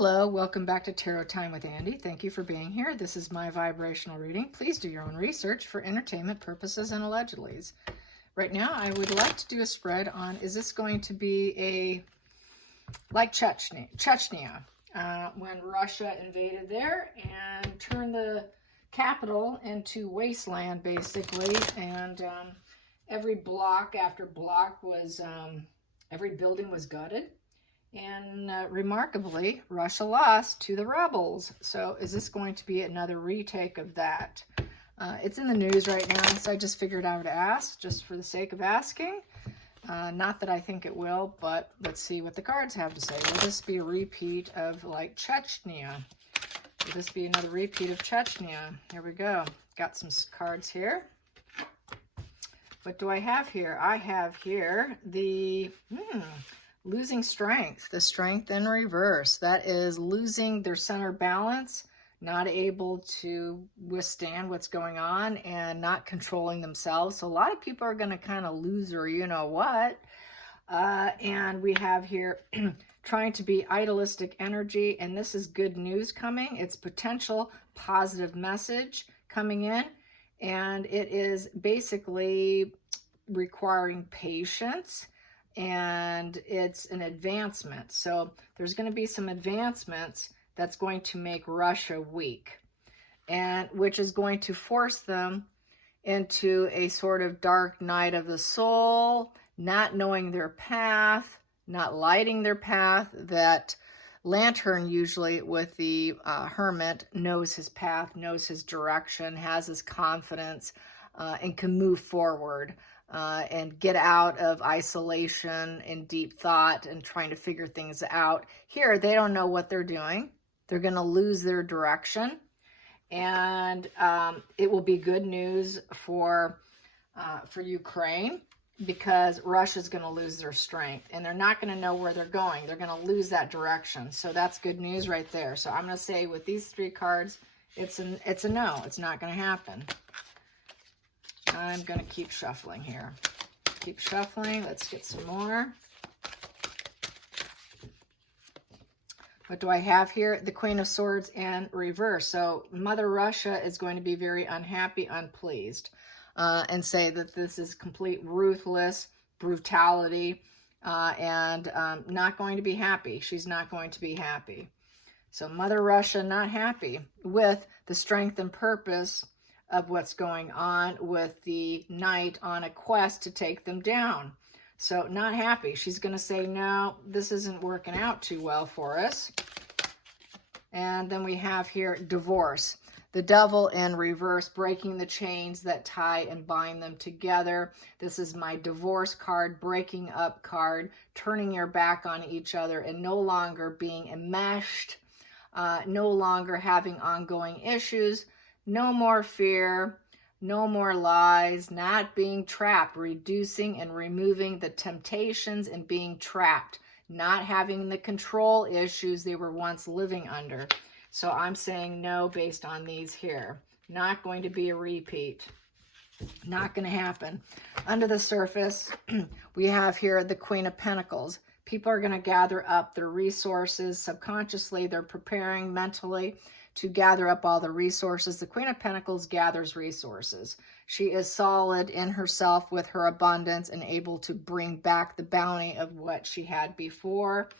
Hello, welcome back to Tarot Time with Andy. Thank you for being here. This is my vibrational reading. Please do your own research for entertainment purposes and allegedlys. Right now, I would like to do a spread on, is this going to be like Chechnya, when Russia invaded there and turned the capital into wasteland, basically, and every block after block was, every building was gutted. And remarkably, Russia lost to the rebels. So is this going to be another retake of that? It's in the news right now, so I just figured I would ask, just for the sake of asking. Not that I think it will, but let's see what the cards have to say. Will this be a repeat of like Chechnya? Will this be another repeat of Chechnya? Here we go. Got some cards here. What do I have here? I have here the... losing strength, the strength in reverse. That is losing their center balance, not able to withstand what's going on, and not controlling themselves. So a lot of people are going to kind of lose their you-know-what. And we have here trying to be idealistic energy, and this is good news coming. It's potential positive message coming in, and it is basically requiring patience. And it's an advancement. So there's going to be some advancements that's going to make Russia weak, and which is going to force them into a sort of dark night of the soul, not knowing their path, not lighting their path. That lantern, usually with the hermit, knows his path, knows his direction, has his confidence, and can move forward. And get out of isolation and deep thought and trying to figure things out. Here, they don't know what they're doing. They're going to lose their direction. And it will be good news for Ukraine, because Russia's going to lose their strength. And they're not going to know where they're going. They're going to lose that direction. So that's good news right there. So I'm going to say with these three cards, it's a no. It's not going to happen. I'm going to keep shuffling here. Keep shuffling. Let's get some more. What do I have here? The Queen of Swords in reverse. So Mother Russia is going to be very unhappy, unpleased, and say that this is complete ruthless brutality, and not going to be happy. She's not going to be happy. So Mother Russia not happy with the strength and purpose of what's going on with the knight on a quest to take them down. So not happy. She's going to say, no, this isn't working out too well for us. And then we have here divorce. The Devil in reverse, breaking the chains that tie and bind them together. This is my divorce card, breaking up card, turning your back on each other and no longer being enmeshed, no longer having ongoing issues. No more fear, no more lies, not being trapped, reducing and removing the temptations and being trapped, not having the control issues they were once living under. So I'm saying no based on these here. Not going to be a repeat. Not going to happen. Under the surface, we have here the Queen of Pentacles. People are going to gather up their resources subconsciously. They're preparing mentally to gather up all the resources. The Queen of Pentacles gathers resources. She is solid in herself with her abundance and able to bring back the bounty of what she had before.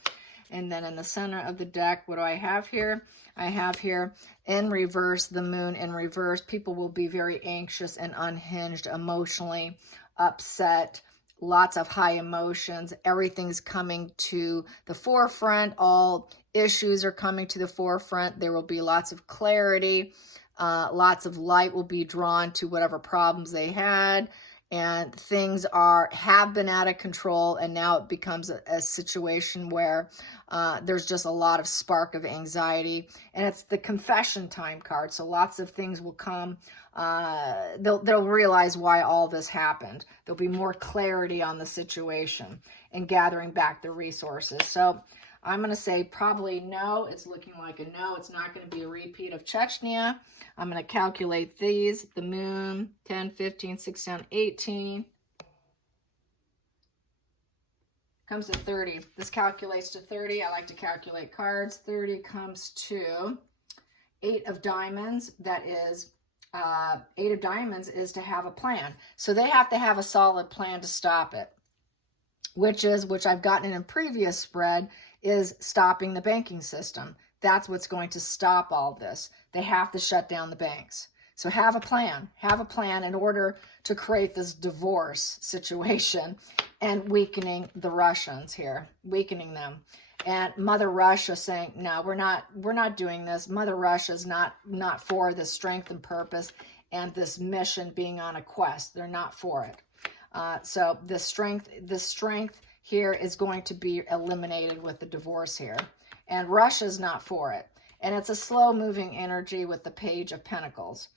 And then in the center of the deck, what do I have here? I have here in reverse, the Moon in reverse. People will be very anxious and unhinged, emotionally upset, lots of high emotions. Everything's coming to the forefront. All issues are coming to the forefront. There will be lots of clarity. Lots of light will be drawn to whatever problems they had. And things have been out of control. And now it becomes a situation where there's just a lot of spark of anxiety. And it's the confession time card. So lots of things will come. They'll realize why all this happened. There'll be more clarity on the situation and gathering back the resources. So I'm going to say probably no. It's looking like a no. It's not going to be a repeat of Chechnya. I'm going to calculate these. The Moon, 10, 15, 16, 18. comes to 30. This calculates to 30. I like to calculate cards. 30 comes to 8 of diamonds. That is, 8 of diamonds is to have a plan. So they have to have a solid plan to stop it, which I've gotten in a previous spread, is stopping the banking system. That's what's going to stop all this. They have to shut down the banks. So have a plan. Have a plan in order to create this divorce situation and weakening the Russians here, weakening them. And Mother Russia saying, no, we're not doing this. Mother Russia's not for this strength and purpose and this mission being on a quest. They're not for it. So the strength here is going to be eliminated with the divorce here. And Russia's not for it. And it's a slow moving energy with the Page of Pentacles.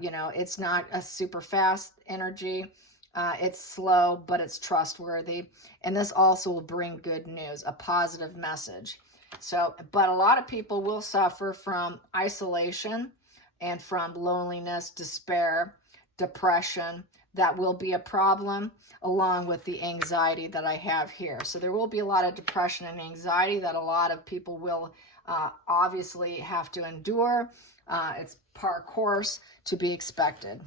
You know, it's not a super fast energy. It's slow, but it's trustworthy. And this also will bring good news, a positive message. So, but a lot of people will suffer from isolation and from loneliness, despair, depression. That will be a problem, along with the anxiety that I have here. So there will be a lot of depression and anxiety that a lot of people will obviously have to endure. It's par course to be expected.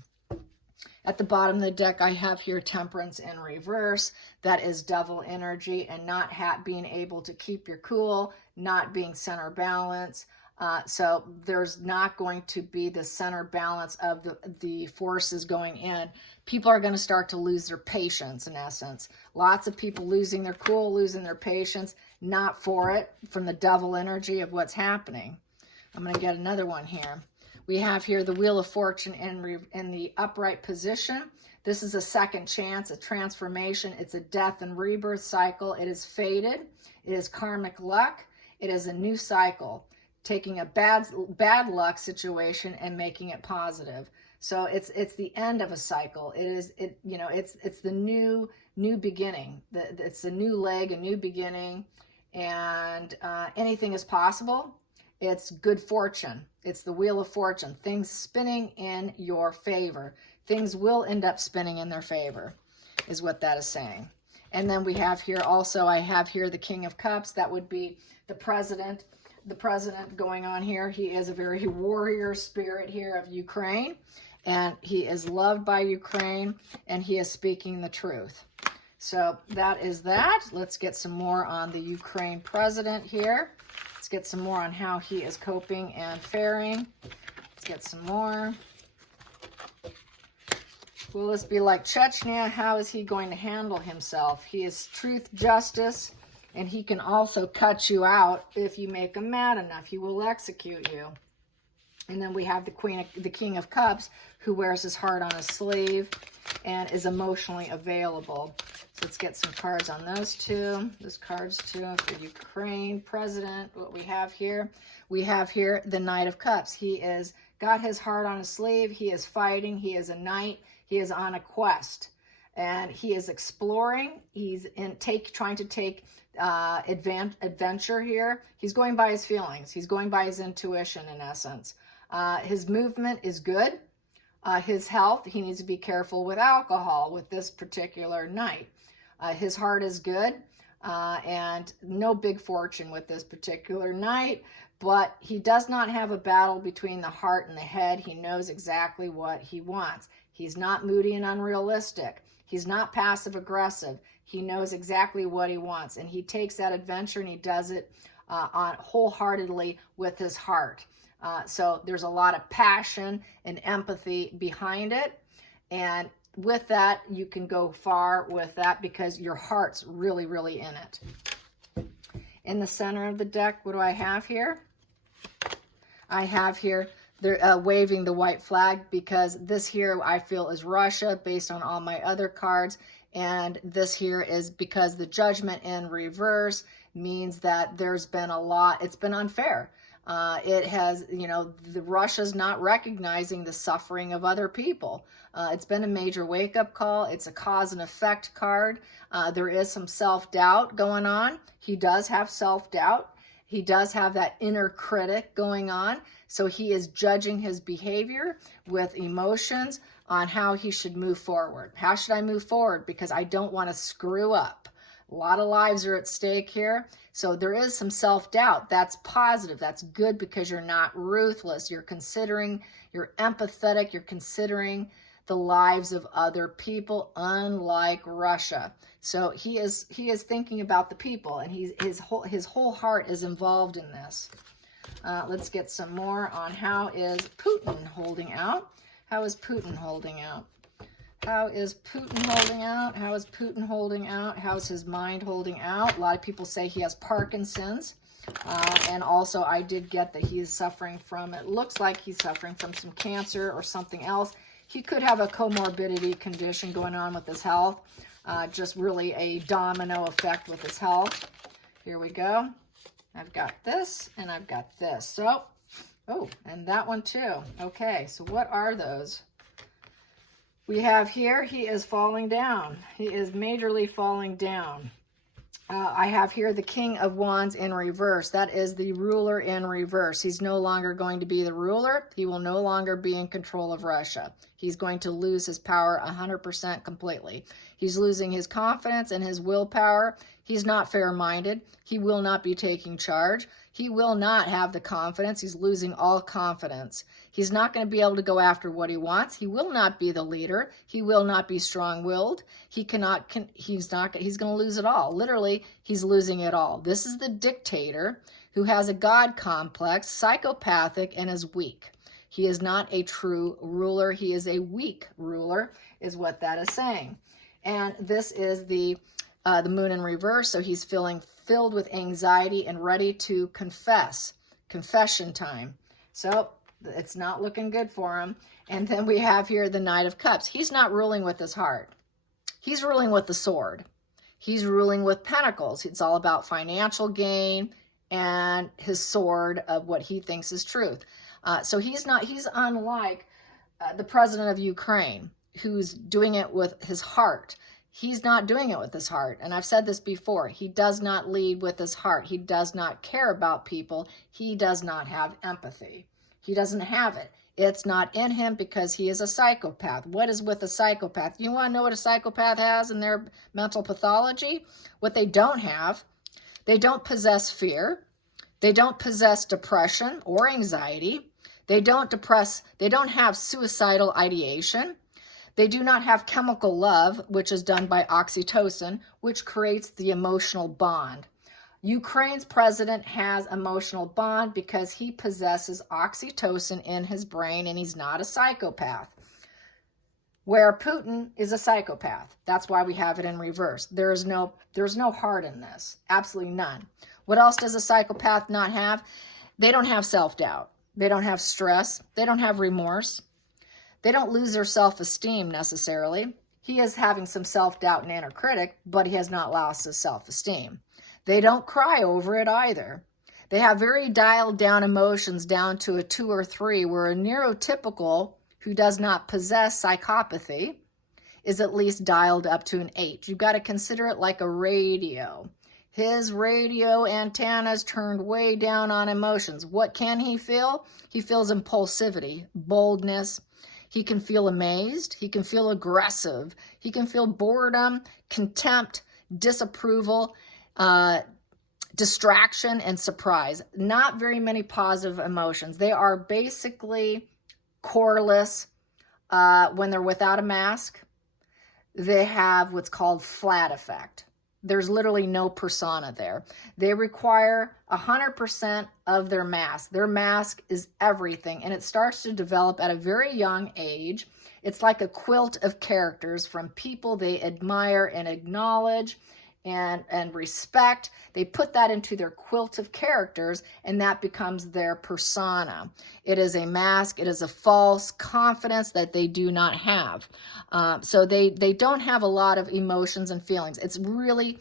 At the bottom of the deck, I have here Temperance in reverse. That is devil energy and not being able to keep your cool, not being center balance. So there's not going to be the center balance of the forces going in. People are going to start to lose their patience, in essence. Lots of people losing their cool, losing their patience, not for it, from the devil energy of what's happening. I'm going to get another one here. We have here the Wheel of Fortune in the upright position. This is a second chance, a transformation. It's a death and rebirth cycle. It is fated. It is karmic luck. It is a new cycle, taking a bad luck situation and making it positive. So it's the end of a cycle. It's the new beginning. It's a new leg, a new beginning, and anything is possible. It's good fortune. It's the Wheel of Fortune. Things spinning in your favor. Things will end up spinning in their favor, is what that is saying. And then we have here also, I have here the King of Cups. That would be the president. The president going on here. He is a very warrior spirit here of Ukraine. And he is loved by Ukraine. And he is speaking the truth. So that is that. Let's get some more on the Ukraine president here. Let's get some more on how he is coping and faring. Let's get some more. Will this be like Chechnya? How is he going to handle himself? He is truth, justice, and he can also cut you out if you make him mad enough. He will execute you. And then we have the King of Cups, who wears his heart on his sleeve and is emotionally available. So let's get some cards on those two. Those cards too for Ukraine president. What we have here the Knight of Cups. He is got his heart on his sleeve. He is fighting. He is a knight. He is on a quest, and he is exploring. He's trying to take adventure here. He's going by his feelings. He's going by his intuition, in essence. His movement is good. His health, he needs to be careful with alcohol with this particular knight. His heart is good, and no big fortune with this particular knight, but he does not have a battle between the heart and the head. He knows exactly what he wants. He's not moody and unrealistic. He's not passive aggressive. He knows exactly what he wants, and he takes that adventure and he does it wholeheartedly with his heart. So there's a lot of passion and empathy behind it. And with that, you can go far with that because your heart's really, really in it. In the center of the deck, what do I have here? I have here, they're waving the white flag, because this here I feel is Russia based on all my other cards. And this here is because the Judgment in reverse means that there's been a lot, it's been unfair. It has, the Russia's not recognizing the suffering of other people. It's been a major wake-up call. It's a cause and effect card. There is some self-doubt going on. He does have self-doubt. He does have that inner critic going on. So he is judging his behavior with emotions on how he should move forward. How should I move forward? Because I don't want to screw up. A lot of lives are at stake here. So there is some self-doubt. That's positive. That's good because you're not ruthless. You're considering, you're empathetic. You're considering the lives of other people, unlike Russia. So he is thinking about the people, and his whole heart is involved in this. Let's get some more on how is Putin holding out. How is Putin holding out? How is Putin holding out? How is Putin holding out? How is his mind holding out? A lot of people say he has Parkinson's. And also I did get that he is suffering from, it looks like he's suffering from some cancer or something else. He could have a comorbidity condition going on with his health. Just really a domino effect with his health. Here we go. I've got this and I've got this. So, oh, and that one too. Okay, so what are those? We have here, he is falling down. He is majorly falling down. I have here the King of Wands in reverse. That is the ruler in reverse. He's no longer going to be the ruler. He will no longer be in control of Russia. He's going to lose his power 100% completely. He's losing his confidence and his willpower. He's not fair-minded. He will not be taking charge. He will not have the confidence. He's losing all confidence. He's not going to be able to go after what he wants. He will not be the leader. He will not be strong-willed. He's going to lose it all. Literally, he's losing it all. This is the dictator who has a God complex, psychopathic, and is weak. He is not a true ruler. He is a weak ruler, is what that is saying. And this is the moon in reverse, so he's feeling filled with anxiety and ready to confess. Confession time. So it's not looking good for him. And then we have here the Knight of Cups. He's not ruling with his heart. He's ruling with the sword. He's ruling with pentacles. It's all about financial gain and his sword of what he thinks is truth. So he's unlike the president of Ukraine, who's doing it with his heart. He's not doing it with his heart. And I've said this before. He does not lead with his heart. He does not care about people. He does not have empathy. He doesn't have it. It's not in him because he is a psychopath. What is with a psychopath? You want to know what a psychopath has in their mental pathology? What they don't have, they don't possess fear. They don't possess depression or anxiety. They don't have suicidal ideation. They do not have chemical love, which is done by oxytocin, which creates the emotional bond. Ukraine's president has emotional bond because he possesses oxytocin in his brain and he's not a psychopath. Where Putin is a psychopath. That's why we have it in reverse. There's no heart in this. Absolutely none. What else does a psychopath not have? They don't have self-doubt. They don't have stress. They don't have remorse. They don't lose their self-esteem necessarily. He is having some self-doubt and inner critic, but he has not lost his self-esteem. They don't cry over it either. They have very dialed down emotions down to a 2 or 3, where a neurotypical who does not possess psychopathy is at least dialed up to an 8. You've got to consider it like a radio. His radio antennas turned way down on emotions. What can he feel? He feels impulsivity, boldness. He can feel amazed. He can feel aggressive. He can feel boredom, contempt, disapproval, distraction, and surprise. Not very many positive emotions. They are basically coreless when they're without a mask. They have what's called flat effect. There's literally no persona there. They require 100% of their mask. Their mask is everything, and it starts to develop at a very young age. It's like a quilt of characters from people they admire and acknowledge and respect. They put that into their quilt of characters, and that becomes their persona. It is a mask. It is a false confidence that they do not have. So they don't have a lot of emotions and feelings. It's really,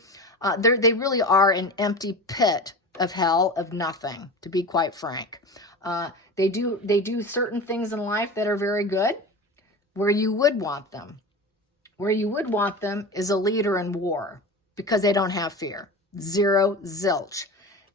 they really are an empty pit of hell of nothing, to be quite frank. They do certain things in life that are very good, where you would want them. Where you would want them is a leader in war, because they don't have fear. Zero, zilch.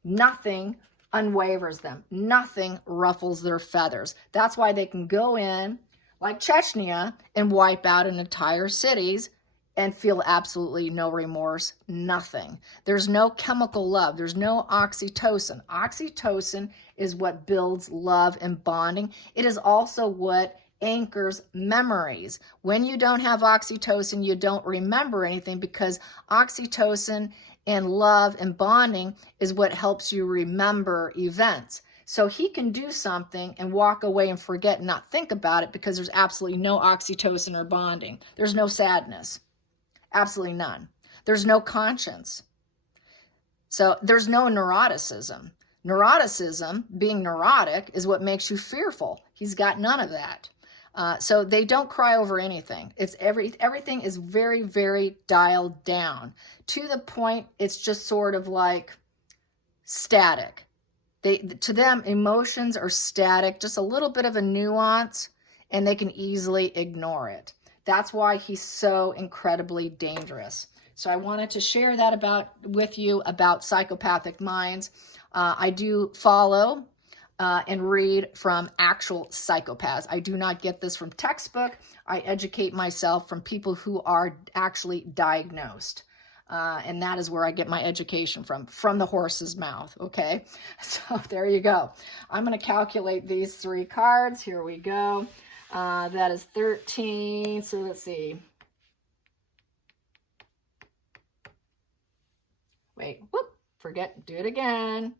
Nothing unwavers them. Nothing ruffles their feathers. That's why they can go in, like Chechnya, and wipe out an entire cities and feel absolutely no remorse, nothing. There's no chemical love. There's no oxytocin. Oxytocin is what builds love and bonding. It is also what anchors memories. When you don't have oxytocin, you don't remember anything, because oxytocin and love and bonding is what helps you remember events. So he can do something and walk away and forget and not think about it because there's absolutely no oxytocin or bonding. There's no sadness. Absolutely none. There's no conscience. So there's no neuroticism. Neuroticism, being neurotic, is what makes you fearful. He's got none of that. So they don't cry over anything. It's everything is very, very dialed down to the point it's just sort of like static. To them, emotions are static, just a little bit of a nuance, and they can easily ignore it. That's why he's so incredibly dangerous. So I wanted to share that with you about psychopathic minds. I do follow and read from actual psychopaths. I do not get this from textbook. I educate myself from people who are actually diagnosed. And that is where I get my education from the horse's mouth, okay? So there you go. I'm going to calculate these 3 cards. Here we go. That is 13. So let's see. Wait, whoop, forget, do it again.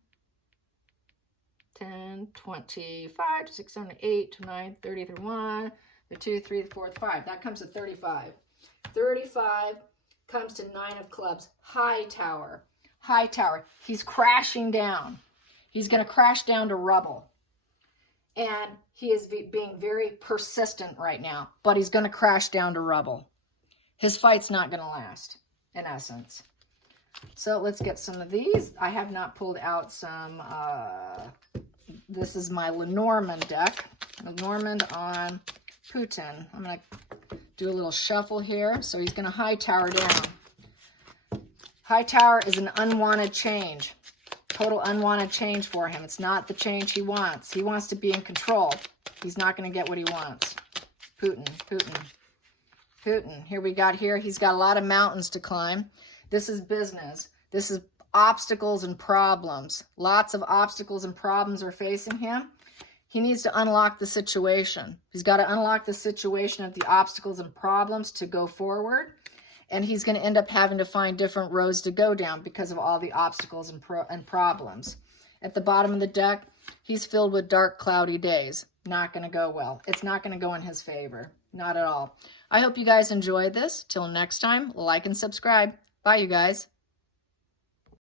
10, 25, 6, 7, 8, 9, 30, 31, 2, 3, 4, 5. That comes to 35. 35 comes to 9 of clubs. High tower. High tower. He's crashing down. He's going to crash down to rubble. And he is being very persistent right now, but he's going to crash down to rubble. His fight's not going to last, in essence. So let's get some of these. I have not pulled out some, this is my Lenormand deck. Lenormand on Putin. I'm going to do a little shuffle here. So he's going to high tower down. High tower is an unwanted change. Total unwanted change for him. It's not the change he wants. He wants to be in control. He's not going to get what he wants. Putin, Putin, Putin. Here we got here. He's got a lot of mountains to climb. This is business. This is obstacles and problems. Lots of obstacles and problems are facing him. He needs to unlock the situation. He's got to unlock the situation of the obstacles and problems to go forward. And he's going to end up having to find different roads to go down because of all the obstacles and problems. At the bottom of the deck, he's filled with dark, cloudy days. Not going to go well. It's not going to go in his favor. Not at all. I hope you guys enjoyed this. Till next time, like and subscribe. Bye, you guys.